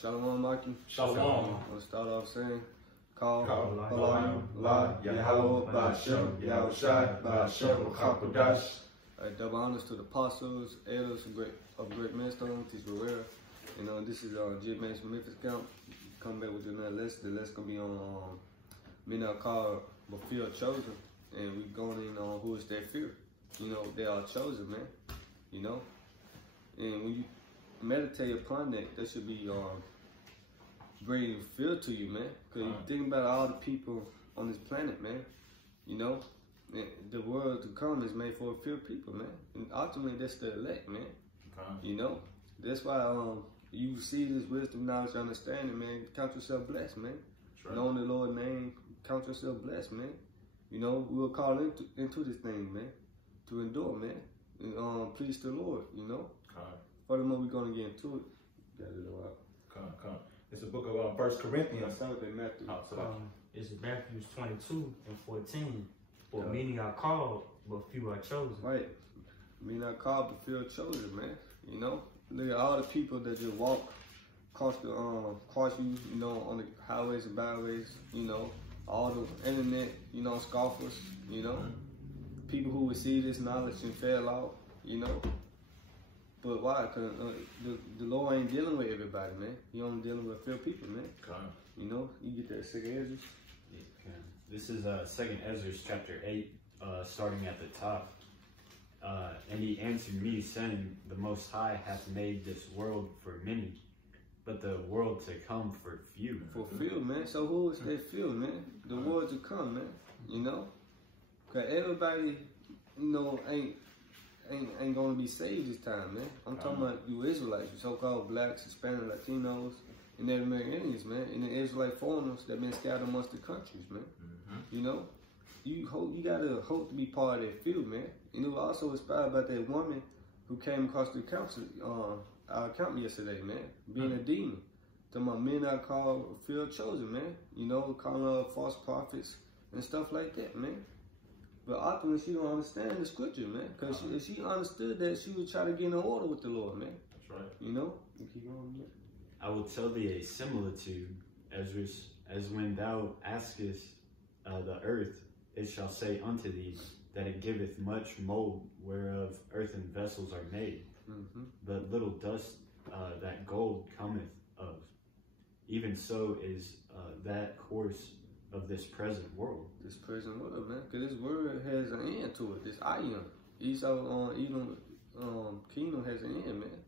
Shalom, Maki. Shalom. We'll start off saying, Call Halayim, La, Yahweh, Ba'ashem, Yahushai, Ba'ashem, Chakodash. Double honors to the apostles, elders of great millstone, teach Rivera. This is J Banks from Memphis Camp. Come back with another lesson. The lesson gonna be on men are called but few are chosen, and we going in on who is their fear. They are chosen, man. And when you meditate upon that, that should be bringing fear to you, man. Because you think about all the people on this planet, man. The world to come is made for a few people, man. And ultimately, that's the elect, man. That's why you see this wisdom, knowledge, understanding, man. Count yourself blessed, man. Right. Knowing the Lord's name, count yourself blessed, man. We'll call into this thing, man, to endure, man. And please the Lord, Furthermore, we're going to get into it. Got it all out. Come. It's the book of 1 Corinthians. Matthew. It's Matthew 22 and 14. For many are called, but few are chosen. Right. Many are called, but few are chosen, man. Look at all the people that just walk across you, on the highways and byways, all the internet, scoffers, people who receive this knowledge and fell out, But why? Because the Lord ain't dealing with everybody, man. He only dealing with a few people, man. You get that 2nd Ezra? This is 2nd Ezra chapter 8, starting at the top. And he answered me, saying, The Most High hath made this world for many, but the world to come for few. For few, man. So who is that few, man? The world to come, man. Because everybody, ain't gonna be saved this time, man. I'm talking about you Israelites, you so-called blacks, Hispanic, Latinos, and Native American Indians, man, and the Israelite foreigners that been scattered amongst the countries, man. You gotta hope to be part of that field, man. And it was also inspired by that woman who came across the council, our camp yesterday, man, being a demon. Talking about men are called field chosen, man. Calling false prophets and stuff like that, man. But ultimately, she don't understand the scripture, man. Because if she understood that, she would try to get in order with the Lord, man. That's right. You keep going, man. I will tell thee a similitude, Ezra, as when thou askest the earth, it shall say unto thee, that it giveth much mold, whereof earthen vessels are made. But little dust that gold cometh of. Even so is that course of this present world. This present world, man. Because this world has an end to it. This ion. Esau, Edom, kingdom has an end, man.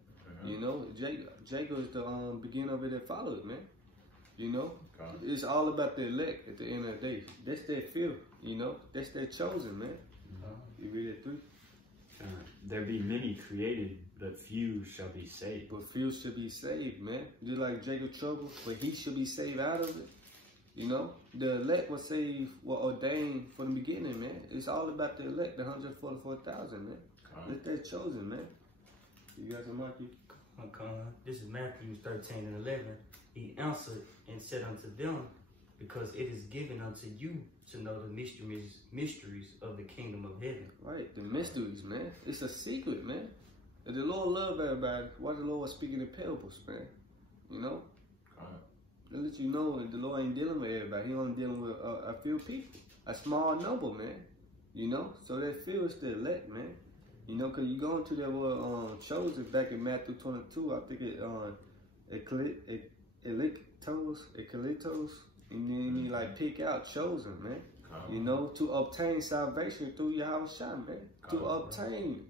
Jacob is the beginning of it that followed, man. It's all about the elect at the end of the day. That's their fear, That's their chosen, man. You read it through? There be many created, but few shall be saved. But few should be saved, man. Just like Jacob trouble, but he should be saved out of it. The elect was saved, were ordained from the beginning, man. It's all about the elect, the 144,000, man. They're chosen, man. You got some Mikey? This is Matthew 13 and 11. He answered and said unto them, because it is given unto you to know the mysteries of the kingdom of heaven. Right, the mysteries, man. It's a secret, man. If the Lord love everybody, why the Lord speaking in parables, man? To let you know that the Lord ain't dealing with everybody. He only dealing with a few people, a small number, man. So that few is the elect, man. Because you go into that word chosen back in Matthew 22, I think it ekalitos, and then you like pick out chosen, man. To obtain salvation through Yahushua, man. To obtain,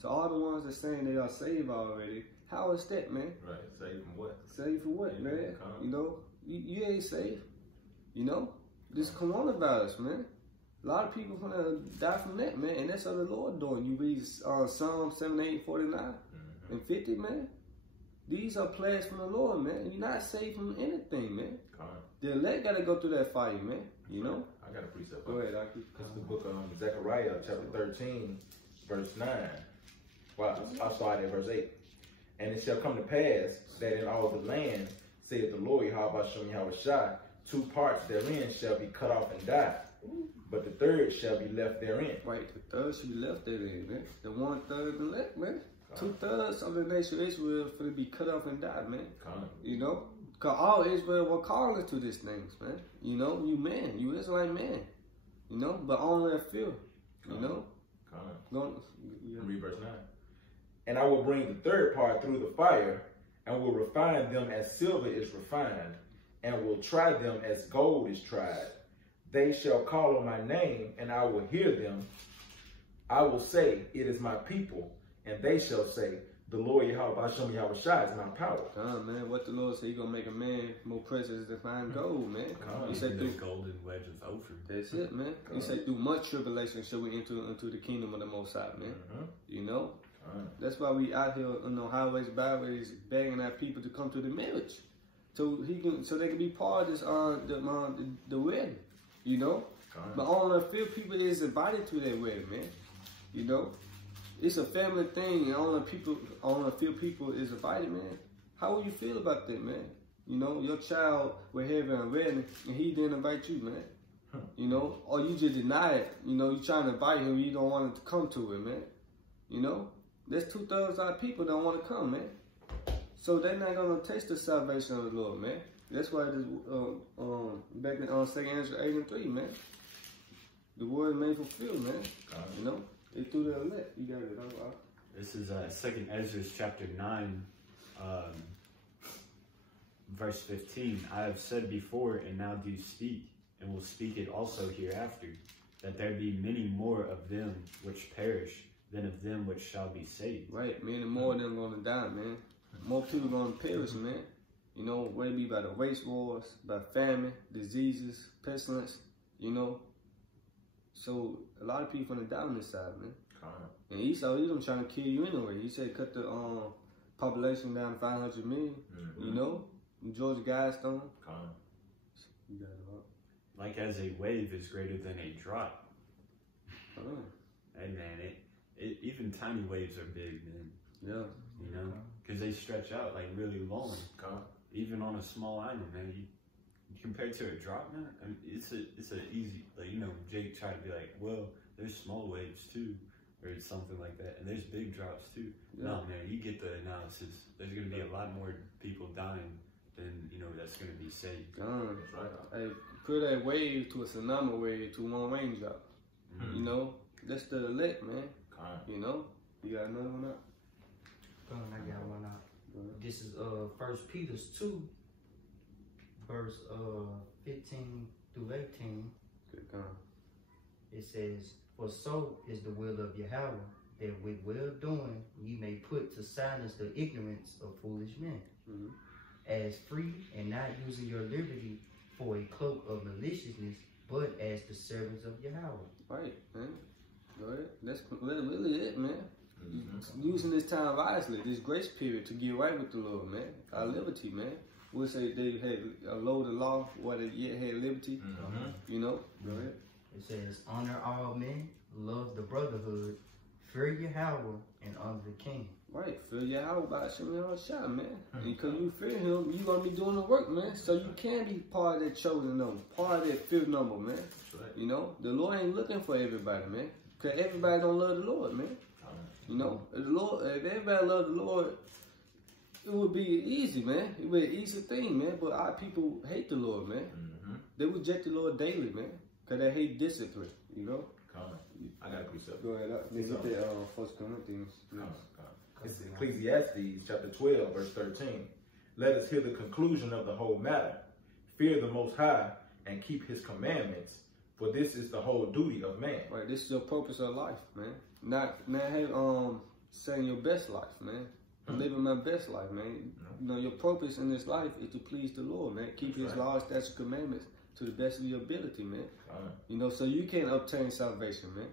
So all the ones that saying they are saved already, how is that, man? Right, saved from what? Saved from what, man? You ain't safe. This coronavirus, man. A lot of people gonna die from that, man. And that's what the Lord doing. You read Psalm 78, 49, and 50, man. These are plagues from the Lord, man. You're not safe from anything, man. The elect gotta go through that fire, man. I got a precept. Go ahead, Aki. This is the book of Zechariah, chapter 13, verse 9. Well, I'll start at verse 8. And it shall come to pass that in all the land, saith the Lord, Yahweh Yahushua, 2 parts therein shall be cut off and die, but the third shall be left therein. Right, the third should be left therein, man. The 1/3 elect, man. 2/3 of the nation of Israel for to be cut off and die, man. Con. You know? Because all Israel were called into these things, man. You know? You man. You Israelite man. You know? But only a few. You know? Read verse 9. And I will bring the third part through the fire, and will refine them as silver is refined, and will try them as gold is tried. They shall call on my name, and I will hear them. I will say, it is my people, and they shall say, the Lord Yahweh Hashem Yahweh Shai is my power. Man, what the Lord said, He gonna make a man more precious than fine gold, man. He said through golden wedge of Ophir. That's it, man. He said through much tribulation shall we enter into the kingdom of the Most High, man. You know? That's why we out here on the highways, byways, begging our people to come to the marriage, so they can be part of this the wedding, you know. But only a few people is invited to that wedding, man. You know, it's a family thing, and only a few people is invited, man. How would you feel about that, man? You know, your child will have a wedding, and he didn't invite you, man. You know, or you just deny it. You know, you trying to invite him, you don't want him to come to it, man. You know. There's 2/3 of our people don't want to come, man. So they're not gonna taste the salvation of the Lord, man. That's why this back in 2 Ezra 8:3, man. The word made fulfilled, man. You know, they threw the elect. You got it. This is 2 Ezra chapter 9, verse 15. I have said before, and now do speak, and will speak it also hereafter, that there be many more of them which perish than of them which shall be saved. Right, man, and more of them gonna die, man. More people gonna perish, man. You know, whether it be by the race wars, by famine, diseases, pestilence, you know. So a lot of people gonna die on this side, man. And Esau, he was trying to kill you anyway. He said cut the population down to 500 million. You know, George Guidestone. You got it up. Like as a wave is greater than a drop. And man, even tiny waves are big, man. Yeah. You know, because they stretch out like really long. Even on a small island, man. You compared to a drop, man. I mean, it's a easy, like, you know, Jake tried to be like, well, there's small waves too, or something like that, and there's big drops too. Yeah. No, man, you get the analysis. There's gonna be a lot more people dying than, you know, that's gonna be saved. That's right. Hey, put that wave to a tsunami wave to one raindrop. You know, that's the elect, man. You know, you got another one up? I got one out. This is 1 Peter 2, verse 15 through 18. It says, for so is the will of Yahweh, that with well doing ye may put to silence the ignorance of foolish men, as free and not using your liberty for a cloak of maliciousness, but as the servants of Yahweh. Right, man. Go ahead. That's really it, man. Using this time wisely, this grace period to get right with the Lord, man. Our liberty, man. We'll say they had low the law while they yet had liberty. You know? Go ahead. It says, honor all men, love the brotherhood, fear Yahweh, and honor the king. Right, fear Yahweh by Hashem Yahweh Shai, man. Because you fear him, you're going to be doing the work, man. So you can be part of that chosen number, part of that fifth number, man. You know? The Lord ain't looking for everybody, man. Because everybody don't love the Lord, man. You know? If everybody loved the Lord, it would be easy, man. It would be an easy thing, man. But our people hate the Lord, man. They reject the Lord daily, man. Because they hate discipline, you know? I got a precept. Go ahead. Let's get that 1 Corinthians. It's Ecclesiastes chapter 12, verse 13. Let us hear the conclusion of the whole matter. Fear the Most High and keep his commandments, for this is the whole duty of man. Right, this is your purpose of life, man. Not saying your best life, man. Living my best life, man. You know, your purpose in this life is to please the Lord, man. Keep his laws, statutes, commandments to the best of your ability, man. You know, so you can obtain salvation, man.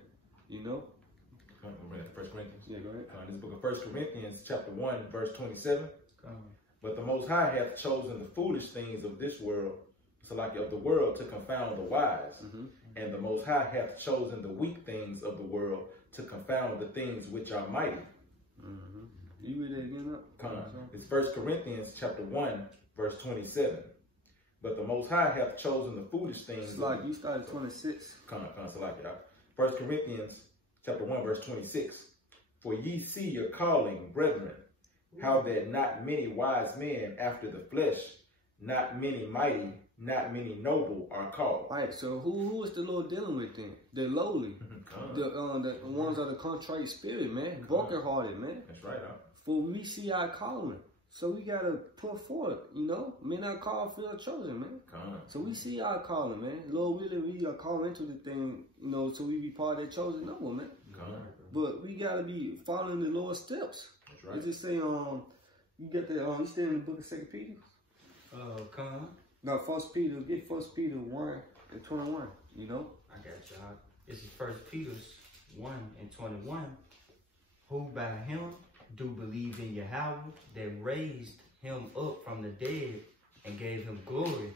You know? First Corinthians. Yeah, go ahead. This book of 1 Corinthians chapter 1, verse 27. But the Most High hath chosen the foolish things of this world, so like of the world, to confound the wise. And the Most High hath chosen the weak things of the world to confound the things which are mighty. You read that again up? It's 1 Corinthians chapter 1, verse 27. But the Most High hath chosen the foolish things. Like you started 26. So like it. 1 Corinthians chapter 1, verse 26. For ye see your calling, brethren, how that not many wise men after the flesh, not many mighty, not many noble are called. Right, so who is the Lord dealing with then? The lowly. The ones of the contrite spirit, man. Brokenhearted, man. That's right, huh? For we see our calling. So we gotta put forth, you know. Men are called, feel chosen, man. So we see our calling, man. Lord willing, we are called into the thing, you know, so we be part of that chosen number, man. But we gotta be following the Lord's steps. That's right. It's just saying, you get the you stay in the book of 2 Peter? No, 1 Peter, get 1 Peter 1:21, you know? I got y'all. This is 1 Peter 1:21. Who by him do believe in Yahweh, that raised him up from the dead and gave him glory,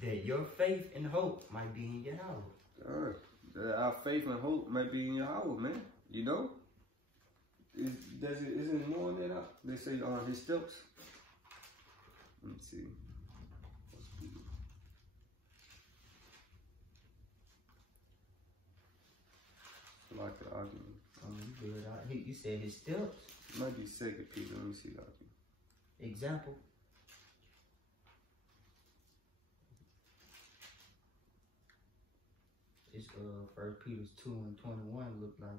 that your faith and hope might be in Yahweh. That our faith and hope might be in Yahweh, man. You know? Isn't it more than that? They say on his steps. Let me see. Like the argument. You said his steps. It might be 2 Peter. Let me see that. Example. It's 1 Peter 2:21 look like.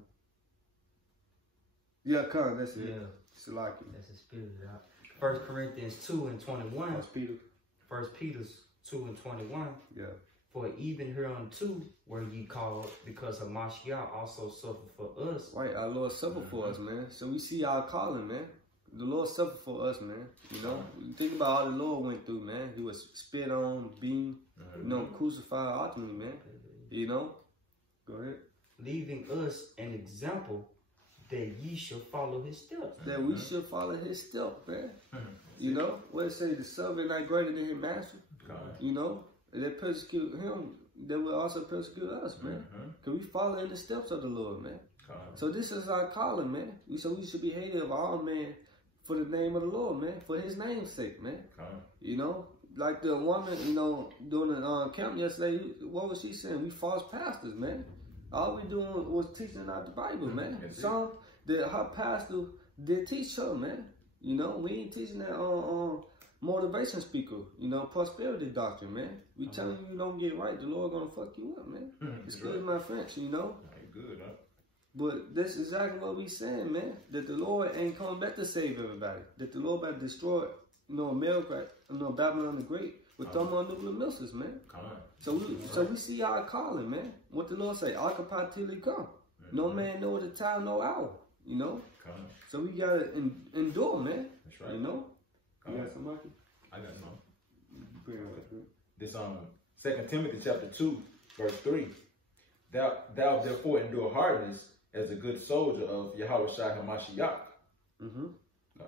Yeah, come. That's it. Yeah. Salaki. That's the spirit out. 1 Corinthians 2:21. 1 Peter 2:21. Yeah. For even hereunto were ye called, because of Mashiach also suffered for us. Right, our Lord suffered for us, man. So we see our calling, man. The Lord suffered for us, man. You know, you think about all the Lord went through, man. He was spit on, beaten, you know, crucified ultimately, man. You know? Go ahead. Leaving us an example that ye shall follow his steps. That we should follow his steps, man. You know? What it say, the servant not greater than his master. You know? They persecute him, they will also persecute us, man. Because we follow in the steps of the Lord, man. So this is our calling, man. So we should be hated of all men for the name of the Lord, man. For his name's sake, man. You know? Like the woman, you know, doing the camp yesterday, what was she saying? We false pastors, man. All we doing was teaching out the Bible, man. Some that her pastor did teach her, man. You know, we ain't teaching that motivation speaker, you know, prosperity doctrine, man. We telling you don't get right, the Lord gonna fuck you up, man. Excuse my French, you know. Good, huh? But that's exactly what we saying, man. That the Lord ain't coming back to save everybody. That the Lord about to destroy, you know, America, you know, Babylon the Great with thermonuclear missiles, man. So we see our calling, man. What the Lord say, occupy till he come. No man know the time, no hour, you know. So we gotta endure, man. That's right. You know. You got some, Michael? I got some. Bring it up, man. This 2 Timothy chapter 2, verse 3. Thou therefore endure hardness as a good soldier of Yahweh Shai HaMashiach.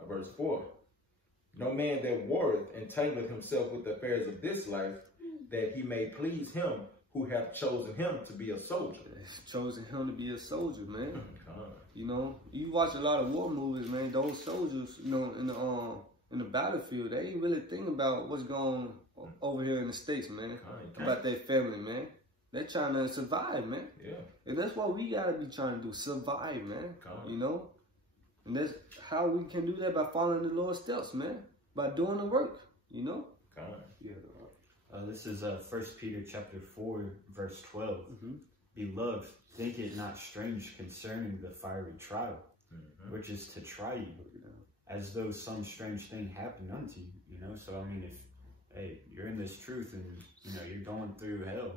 Verse 4. No man that warreth entangleth himself with the affairs of this life, that he may please him who hath chosen him to be a soldier. Chosen him to be a soldier, man. You know, you watch a lot of war movies, man. Those soldiers, you know, in the battlefield, they ain't really thinking about what's going on over here in the States, man. About their family, man. They're trying to survive, man. Yeah. And that's what we gotta be trying to do, survive, man. You know? And that's how we can do that, by following the Lord's steps, man. By doing the work, you know? Yeah. This is 1 Peter chapter 4, verse 12. Beloved, think it not strange concerning the fiery trial, which is to try you, as though some strange thing happened unto you, you know? So, I mean, if, hey, you're in this truth and, you know, you're going through hell,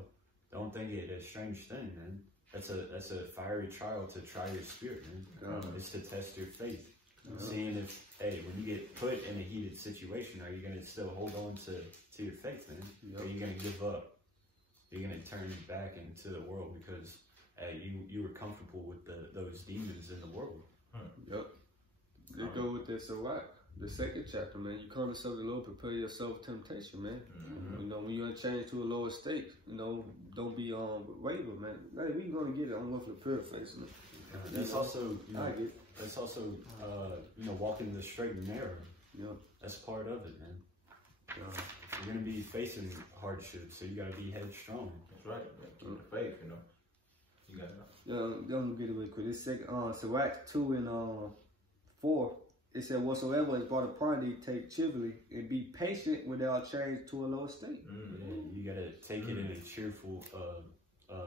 don't think it a strange thing, man. That's a fiery trial to try your spirit, man. It's to test your faith. Seeing if, hey, when you get put in a heated situation, are you going to still hold on to your faith, man? Or are you going to give up? You're going to turn back into the world because you were comfortable with those demons in the world. Yep. They go with this, so what? The second chapter, man. You come to serve the Lord, prepare yourself for temptation, man. You know, when you're change to a lower state, you know, don't be waver, man. Hey, we gonna get it on with the paraphrase, man. That's also, you know, that's also, you know, walking the straight and narrow. Yep. That's part of it, man. You're gonna be facing hardship, so you gotta be headstrong. That's right. Keep the faith, you know. You got it. I'm gonna get it real quick. It's Sirach 2 and 4. It said, "Whatsoever is brought upon thee, take chivalry, and be patient when thou art changed to a lower state." Yeah, you gotta take it in a cheerful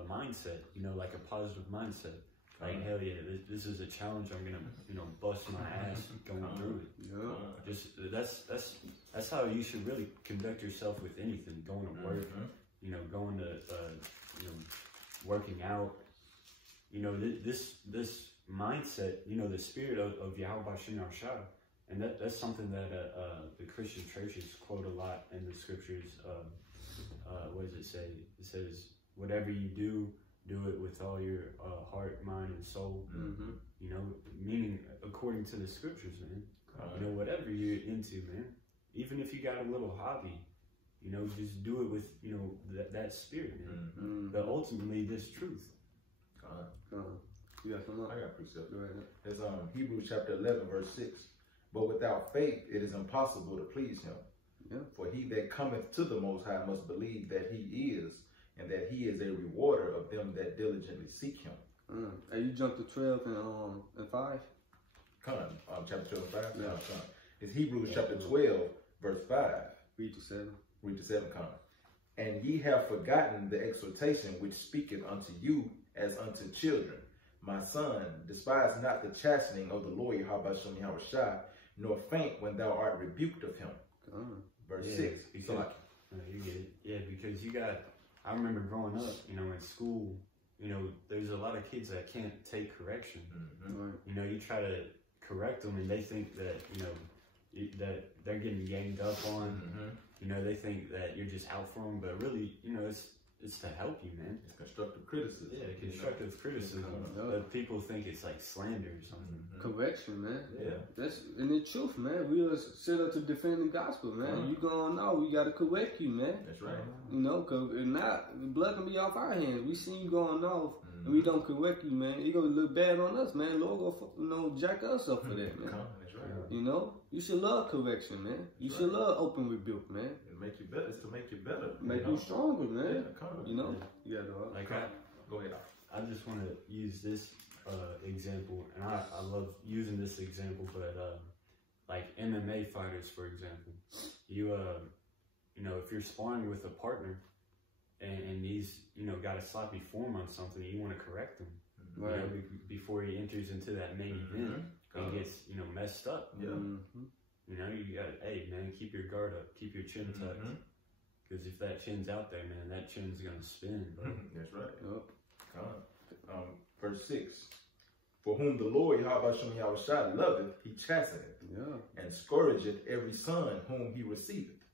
mindset. You know, like a positive mindset. Like, hell yeah, this is a challenge. I'm gonna, bust my ass going through it. Yeah. Just that's how you should really conduct yourself with anything. Going to work, going to working out. This mindset. The spirit of Yahweh Bashim Shah, and that's something that the Christian churches quote a lot in the scriptures. What does it say? It says, "Whatever you do it with all your heart, mind, and soul." Meaning according to the scriptures, man. Whatever you're into, man. Even if you got a little hobby, just do it with that spirit, man. But ultimately, this truth. You got something? I got precept. Go ahead. It's Hebrews chapter 11, verse 6. But without faith, it is impossible to please him. Yeah. For he that cometh to the Most High must believe that he is, and that he is a rewarder of them that diligently seek him. Hey, you jumped to 12 and 5? Chapter 12, 5. Yeah. It's Hebrews chapter 12, verse 5. Read to 7. Read to 7, And ye have forgotten the exhortation which speaketh unto you as unto children. My son, despise not the chastening of the Lord Yahweh Shah, nor faint when thou art rebuked of him. Verse 6. Because, you get it. Yeah, because I remember growing up, in school, there's a lot of kids that can't take correction. Right. You try to correct them and they think that, that they're getting ganged up on. They think that you're just out for them, but really, it's to help you, man. It's constructive criticism. Yeah, constructive criticism. But people think it's like slander or something. Correction, man. Yeah. That's in the truth, man. We are set up to defend the gospel, man. You going out, we got to correct you, man. That's right. Cause if not, the blood can be off our hands. We see you going off, and we don't correct you, man. You gonna look bad on us, man. Lord go, jack us up for that, man. That's right. You should love correction, man. You should love open rebuke, man. It make you better. It's to make you better. Make you stronger, man. Yeah, Yeah, dog. Like Go ahead. I just want to use this example, and I love using this example, but like MMA fighters, for example, you if you're sparring with a partner and he's got a sloppy form on something, you want to correct him before he enters into that main event and gets messed up. Yeah. You got hey man, keep your guard up, keep your chin tucked, because if that chin's out there, man, that chin's gonna spin, bro. That's right. Yep. Verse 6. For whom the Lord Yahweh Shah loveth, he chasteneth, and scourgeth every son whom he receiveth.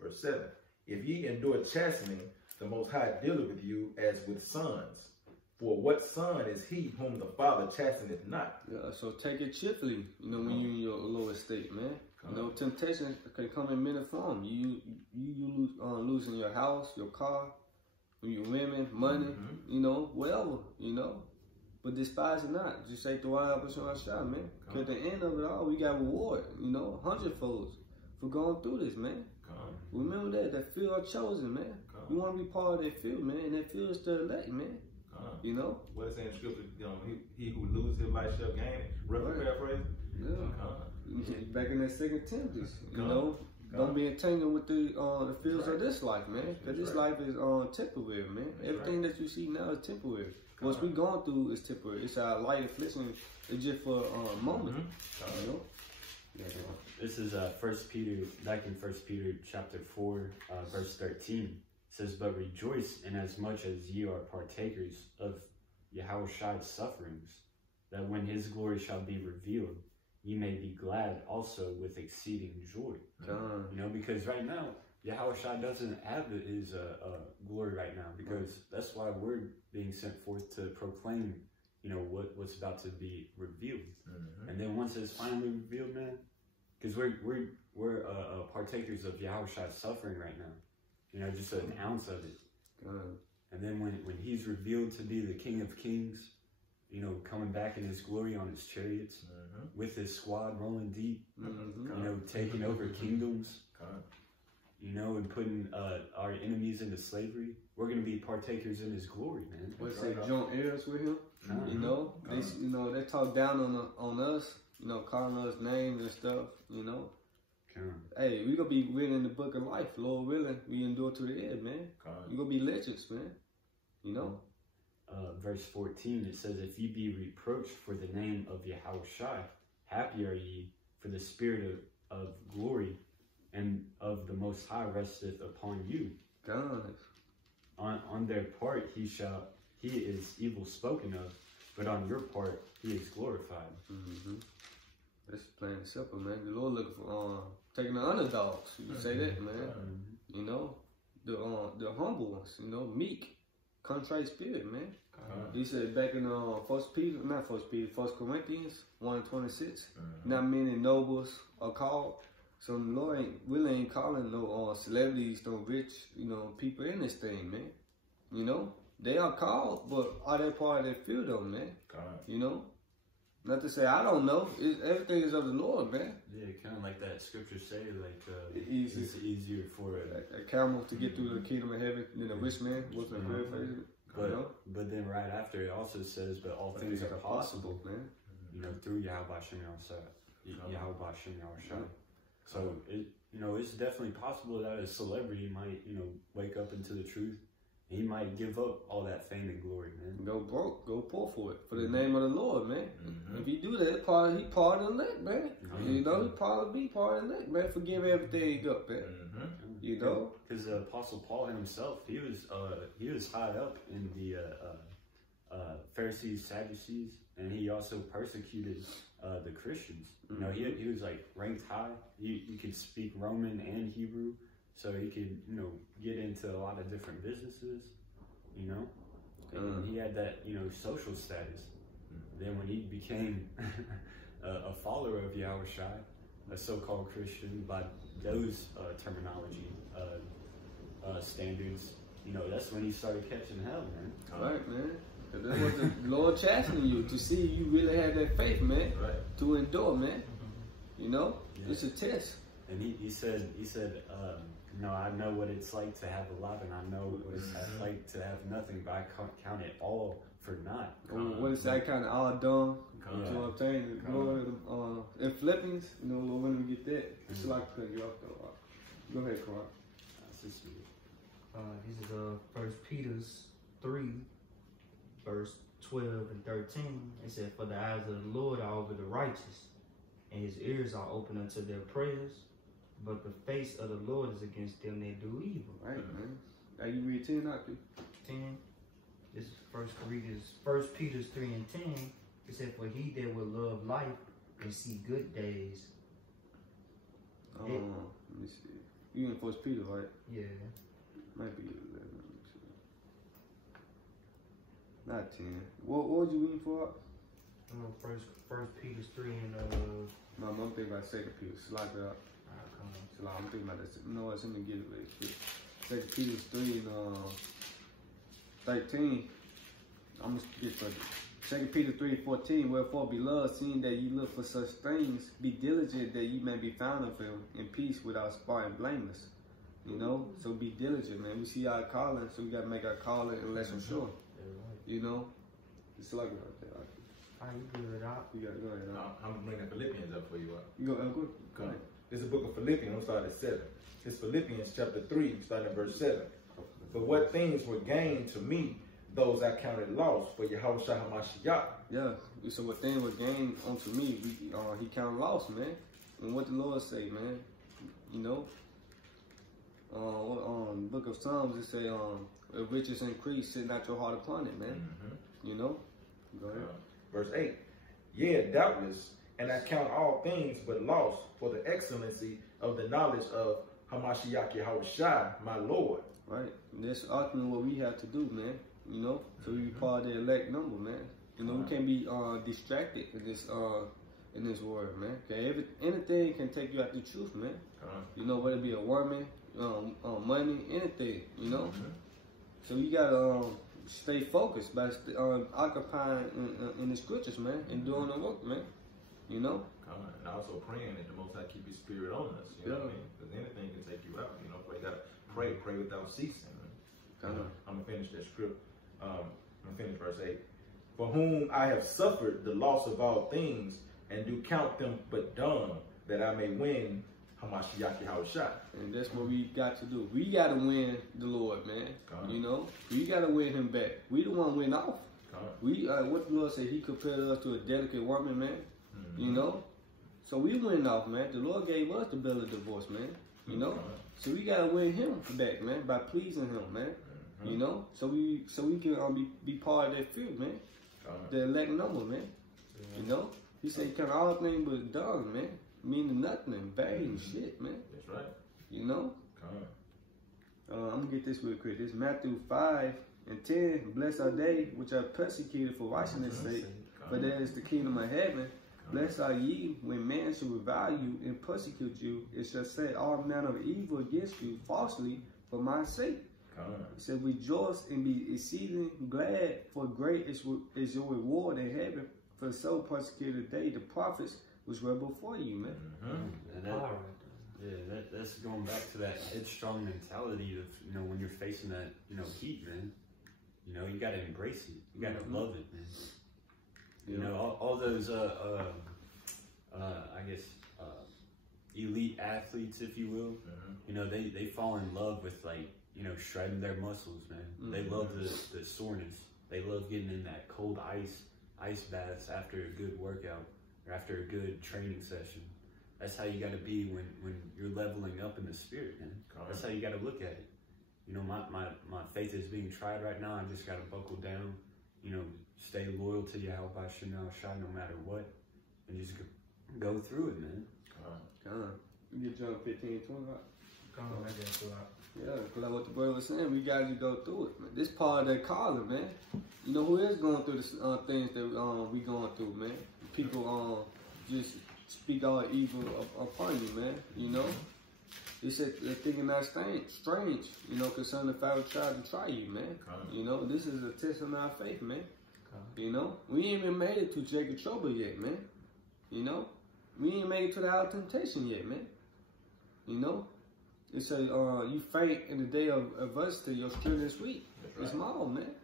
Verse 7. If ye endure chastening, the Most High dealeth with you as with sons. For what son is he whom the Father chasteneth not? Yeah, so take it cheerfully, when you're in your lower state, man. Temptation can come in many forms. You losing your house, your car, your women, money, whatever, But despise it not. Just say Dwayne Abashon, man. Because at the end of it all, we got reward, hundredfolds for going through this, man. Remember that field are chosen, man. You want to be part of that field, man. And that field is the elect, man. What it's saying in scripture, he who loses his life shall gain it. Paraphrase. Yeah. Back in that 2 Timothy, don't be entangled with the fields of this life, man. Because this life is temporary, man. Everything that you see now is temporary. What we going through is temporary. It's our light affliction. It's just for a moment. This is 1 Peter, back in 1 Peter chapter 4, verse 13. It says, but rejoice inasmuch as ye are partakers of Yahweh's sufferings, that when his glory shall be revealed, ye may be glad also with exceeding joy. Because right now, Yahweh doesn't have his glory right now, because that's why we're being sent forth to proclaim, what's about to be revealed. And then once it's finally revealed, man, because we're partakers of Yahweh's suffering right now. Just an ounce of it. And then when he's revealed to be the King of Kings, coming back in his glory on his chariots, with his squad rolling deep, taking over kingdoms, you know, and putting our enemies into slavery. We're going to be partakers in his glory, man. What's say joint heirs with him? You know, they talk down on us, you know, calling us names and stuff, you know. Hey, we gonna be winning the book of life, Lord willing. We endure to the end, man. We gonna be legends, man. You know. Verse 14, it says, "If ye be reproached for the name of Yahushua, happy are ye, for the spirit of glory and of the Most High resteth upon you. God. On their part he is evil spoken of, but on your part he is glorified." That's plain and simple, man. The Lord looking for taking the underdogs. You can say that, man. You know, the humble ones. You know, meek, contrite spirit, man. He said back in 1 Corinthians 1:26. Not many nobles are called. So the Lord really ain't calling no celebrities, no rich, you know, people in this thing, man. You know, they are called, but are they part of their field, though, man? You know. Not to say I don't know. Everything is of the Lord, man. Yeah, kind of like that scripture say, like it's easier for a camel to get through the kingdom of heaven than a rich man. What's the paraphrase? But then right after it also says, but all things are possible, man. You know, through Yahweh Shem Yahushua. So it's definitely possible that a celebrity might, wake up into the truth. He might give up all that fame and glory, man. Go broke, go poor for it, for the name of the Lord, man. If he do that, he part of the elect, man. You know, he probably be part of the elect, man. Forgive everything up, man. You know, because Apostle Paul himself, he was high up in the Pharisees, Sadducees, and he also persecuted the Christians. You know, he was like ranked high. You could speak Roman and Hebrew. So he could, get into a lot of different businesses, and he had that, social status. Then when he became a follower of Yahushua, a so-called Christian by those terminology standards, that's when he started catching hell, man. All right, man. Because that's what the Lord chastening you to see you really have that faith, man, to endure, man. It's a test. And he said, I know what it's like to have a lot, and I know what it's like to have nothing, but I count it all for naught. What is that kind of all done to obtain the glory? In Philippians, Lord, when we get that, it's like to cut you off though. Go ahead, Carl. This is 1 Peter 3, verse 12 and 13. It said, "For the eyes of the Lord are over the righteous, and his ears are open unto their prayers. But the face of the Lord is against them that do evil." Right, man. Now you read 10 out there. 10. This is 1 Peter 3 and 10. It said, "For he that will love life and see good days." Let me see. You in 1 Peter, right? Yeah. Might be 11. Let me see. Not 10. What would you read for? First Peter 3 and No, I'm thinking about 2 Peter. Slide it up. I'm thinking about this. No, let me get it really quick. 2 Peter 3 and 13. I'm gonna get for 2 Peter 3:14. "Wherefore, beloved, seeing that ye look for such things, be diligent that ye may be found of him in peace, without spot and blameless." So be diligent, man. We see our calling, so we gotta make our calling and lesson sure. It's like right there. You good it out? You gotta go ahead. I'm bringing Philippians up for you. You go ahead. This is the book of Philippians. I'm starting at 7. It's Philippians chapter 3, starting at verse 7. "But what things were gained to me, those I counted loss for Yahushua HaMashiach." Yeah. So what things were gained unto me, he counted loss, man. And what the Lord say, man? Book of Psalms, it say, "If riches increase, set not your heart upon it, man." Go ahead. Verse 8. "Yea, doubtless, and I count all things but loss for the excellency of the knowledge of Hamashiach Yahushua, my Lord." Right. And that's ultimately what we have to do, man. So we be part of the elect number, man. We can't be distracted in this world, man. Okay, anything can take you out the truth, man. Whether it be a woman, money, anything. So you gotta stay focused by occupying in the scriptures, man, and doing the work, man. You know? And also praying that the Most High keep His Spirit on us. You know what I mean? Because anything can take you out. You know, so you gotta pray without ceasing. I'm gonna finish that script. I'm gonna finish verse 8. For whom I have suffered the loss of all things, and do count them but dung, that I may win Hamashiach Yahushua. And that's what we got to do. We got to win the Lord, man. You know, we got to win Him back. We the one win off. We what the Lord said, He compared us to a delicate woman, man. You know, so we win off, man. The Lord gave us the bill of divorce, man. You know, so we got to win Him back, man, by pleasing Him, man. You know, so we can be part of that field, man. The elect number, man. You know, He said He count all things but dung, man. Meaning nothing, vain shit, man. That's right. You know? I'm gonna get this real quick. This is Matthew 5:10. Blessed are they which are persecuted for righteousness' sake, for there is the kingdom of heaven. Blessed are ye when men shall revile you and persecute you, and shall say all manner of evil against you falsely for my sake. It said, rejoice and be exceeding glad, for great is your reward in heaven. For so persecuted they the prophets which were before you, man. And that's going back to that headstrong mentality of, you know, when you're facing that, you know, heat, man. You know, you got to embrace it. You got to love it, man. You know, all those, I guess, elite athletes, if you will, you know, they fall in love with, like, you know, shredding their muscles, man. They love the soreness. They love getting in that cold ice baths after a good workout or after a good training session. That's how you got to be when you're leveling up in the spirit, man. That's how you got to look at it. You know, my faith is being tried right now. I just got to buckle down, you know, stay loyal to Yahweh Shai no matter what, and just go through it, man. You get John 15:20. Yeah, because like what the brother was saying, we got to go through it, man. This part of that calling, man. You know who is going through the things that we going through, man. People just speak all evil upon you, man. You know, they said they're thinking that strange. You know, concerning the Pharaoh tried to try you, man. You know, this is a test of our faith, man. You know, we ain't even made it to Jacob trouble yet, man. You know, we ain't made it to the hour of temptation yet, man. You know. It says, you faint in the day of adversity, your strength is weak. Right. It's small, man.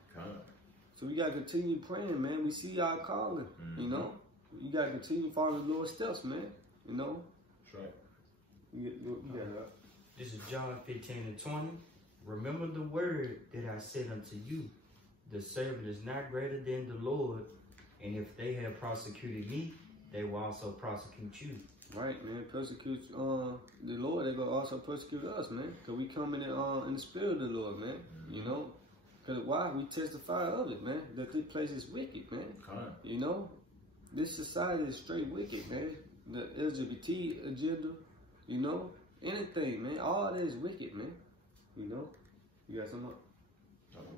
So we got to continue praying, man. We see our calling, you know. You got to continue following the Lord's steps, man. You know. That's right. You got it, right? This is John 15:20. Remember the word that I said unto you. The servant is not greater than the Lord. And if they have prosecuted me, they will also prosecute you. Right, man. Persecute the Lord. They're going to also persecute us, man. Because we come in the spirit of the Lord, man. You know. Because why? We testify of it, man. That this place is wicked, man. You know. This society is straight wicked, man. The LGBT agenda, you know. Anything, man. All that is wicked, man. You know. You got something up?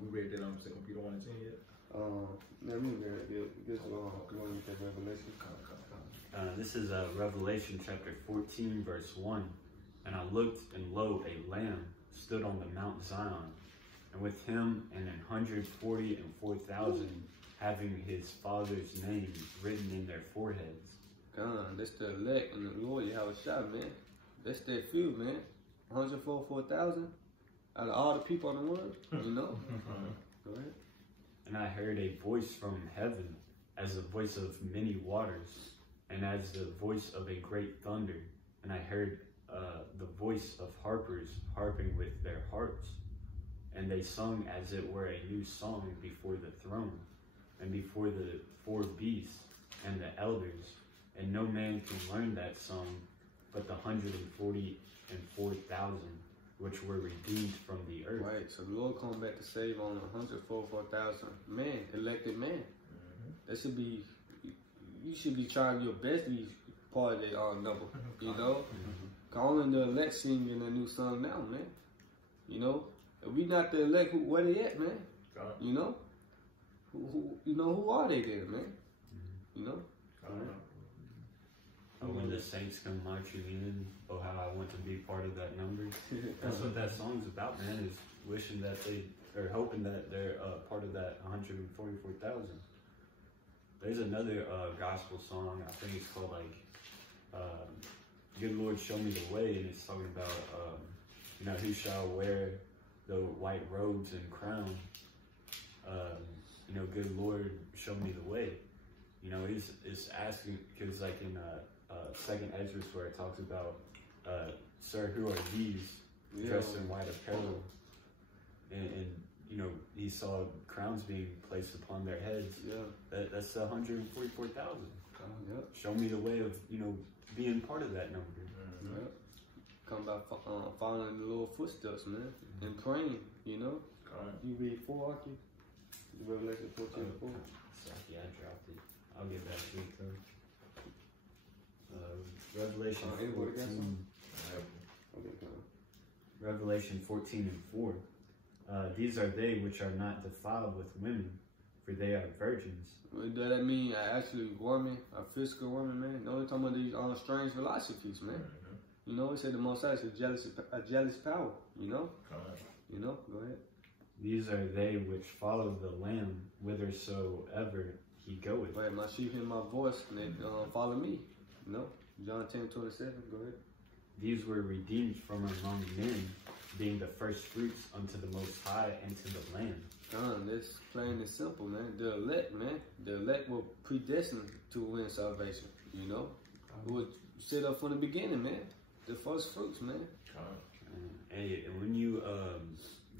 We read that on 2 Peter 1:10 yet? Let me read it. This one with that Revelation. This is Revelation chapter 14, verse 1. And I looked, and lo, a lamb stood on the Mount Zion, and with him and 144,000 having his father's name written in their foreheads. That's the elect and the Lord Yahushua, man. That's that few, man. 144,000 out of all the people in the world, you know. Go ahead. And I heard a voice from heaven, as the voice of many waters, and as the voice of a great thunder. And I heard the voice of harpers harping with their harps. And they sung as it were a new song before the throne, and before the 4 beasts and the elders. And no man can learn that song but the 144,000 which were redeemed from the earth. Right, so the Lord come back to save on 144,000 man, elected man. That should be, you should be trying your best to be part of that number, you know? Calling the elect singing a new song now, man. You know? If we not the elect, where they at, man? You know? Who are they there, man? You know? When the saints come marching in, oh how I want to be part of that number. That's what that song's about, man, is wishing that they, or hoping that they're part of that 144,000. There's another gospel song. I think it's called like "Good Lord, Show Me the Way," and it's talking about you know, who shall wear the white robes and crown. You know, good Lord, show me the way. You know, it's asking, because like in Second Ezra, where it talks about, sir, who are these dressed in white apparel? And you know, he saw crowns being placed upon their heads. Yeah, that's 144,000. Yep. Show me the way of, you know, being part of that number. Mm-hmm. Yep. Come by following the little footsteps, man, and praying. You know, you read 4, Aki? Revelation 14:4. Sorry, I dropped it. I'll get back to it though. Revelation 14. Revelation 14:4. These are they which are not defiled with women, for they are virgins. Does that mean actually woman, a physical woman, man? No, we're talking about these strange philosophies, man. You know, it said the Most High is a jealous power. You know. You know. Go ahead. These are they which follow the Lamb whithersoever he goeth. Right, my sheep hear my voice and they follow me. You know, John 10:27. Go ahead. These were redeemed from among men, being the first fruits unto the Most High and to the Lamb. That's plain and simple, man. The elect, man. The elect were predestined to win salvation. You know, we were set up from the beginning, man. The first fruits, man. And when you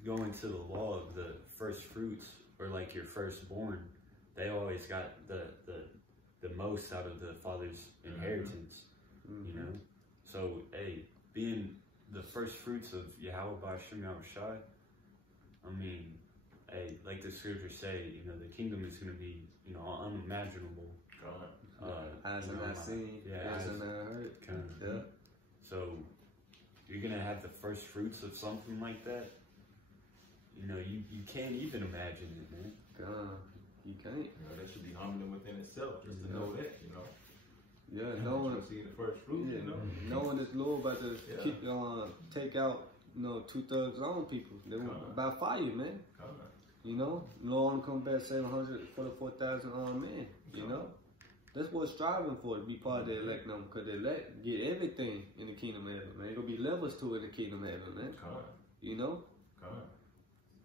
go into the law of the first fruits, or like your firstborn, they always got the most out of the father's inheritance. You know, so hey, being the first fruits of Yahweh B'Shem Yahushai, I mean, hey, like the scriptures say, you know, the kingdom is going to be, you know, unimaginable. Eyes have not seen, ears have not heard. Yeah. So you're going to have the first fruits of something like that. You know, you can't even imagine it, man. You can't. You know, that should be humbling within itself, just to know that, you know. Yeah, knowing see the first fruit, you know. Knowing this Lord about to take out, you know, 2/3 on people. They were by fire, man. You know, Lord come back 744,000 men. You know, that's what striving for, to be part of the elect number, because the elect get everything in the kingdom of heaven, man. There's gonna be levels to it in the kingdom of heaven, man. You know.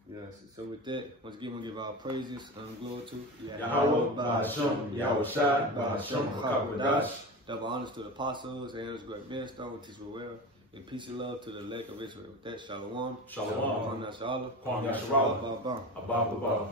Yes, so with that, once again, we'll give our praises and glory to Yahweh B'Shem Yahushai B'Shem HaKadosh. Double honors to the apostles and elders, great millstone, teach me well. And peace and love to the elect of Israel. With that, shalom. Shalom. Kwam Yashala. Kwam Yashala. Abba.